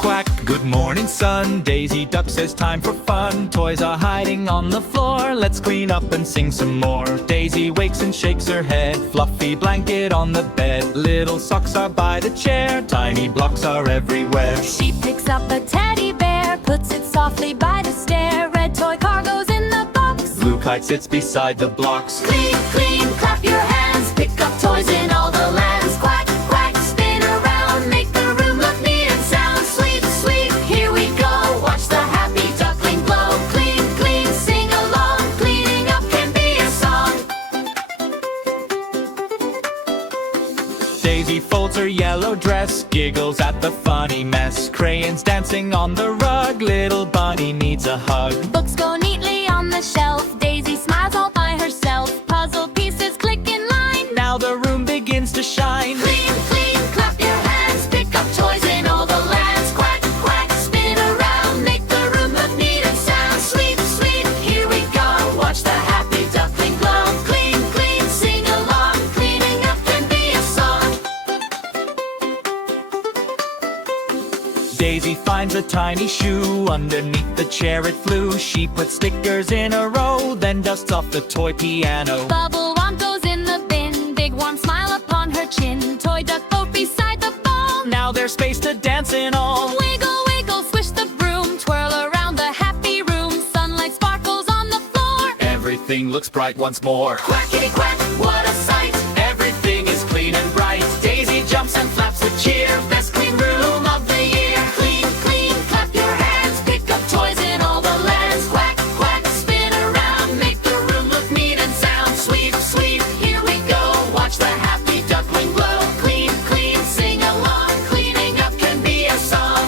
quack. Good morning, sun. Daisy Duck says time for fun. Toys are hiding on the floor. Let's clean up and sing some more. Daisy wakes and shakes her head. Fluffy blanket on the bed. Little socks are by the chair. Tiny blocks are everywhere. She picks up a teddy bear, puts it softly by the stair. Red toy car goes in the box. Blue kite sits beside the blocks. Clean, clean, clap your hands. Pick up toys in all the lands. Quack, quack, spin around. Make the room look neat and sound. Sweep, sweep, here we go. Watch the happy duckling glow. Clean, clean, sing along. Cleaning up can be a song. Daisy folds her yellow dress, giggles at the funny mess. Crayons dancing on the rug. Little bunny needs a hug. Books go neatly on the shelf. Daisy smiles all by herself. Puzzle pieces click in line. Now the room begins to shine. Clean, clean, clap your hands. Pick up toys in all the lands. Quack, quack, spin around. Make the room look neat and sound. Sweep, sweep, here we go. Watch the happy duckling glow. Clean, clean, sing along. Cleaning up can be a song. Daisy finds a tiny shoe. Underneath the chair it flew. She puts stickers in a row, then dusts off the toy piano. Bubble wand goes in the bin. Big warm smile upon her chin. Toy duck boat beside the ball. Now there's space to dance in all. Wiggle, wiggle, swish the broom. Twirl around the happy room. Sunlight sparkles on the floor. Everything looks bright once more. Quackity quack, what a sight. Everything is clean and bright. Daisy jumps and flaps with cheer. Best clean room of the year. Clean, clean, clap your hands. Pick up toys in all the lands. Quack, quack, spin around. Make the room look neat and sound. Sweep, sweep, here we go. Watch the happy duckling glow. Clean, clean, sing along. Cleaning up can be a song.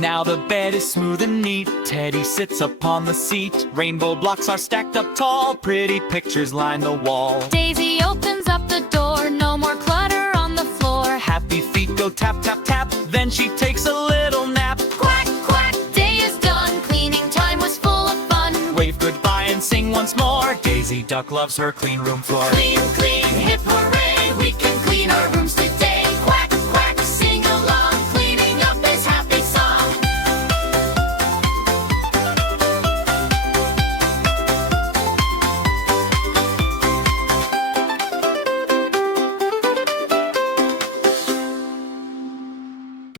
Now the bed is smooth and neat. Teddy sits upon the seat. Rainbow blocks are stacked up tall. Pretty pictures line the wall. Daisy opens up the door. No more clutter on the floor. Happy feet go tap, tap, tap. Then she takes a little nap. Quack, quack, day is done. Cleaning time was full of fun. Wave goodbye and sing once more. Daisy Duck loves her clean room floor. Clean, clean, hip hooray. We can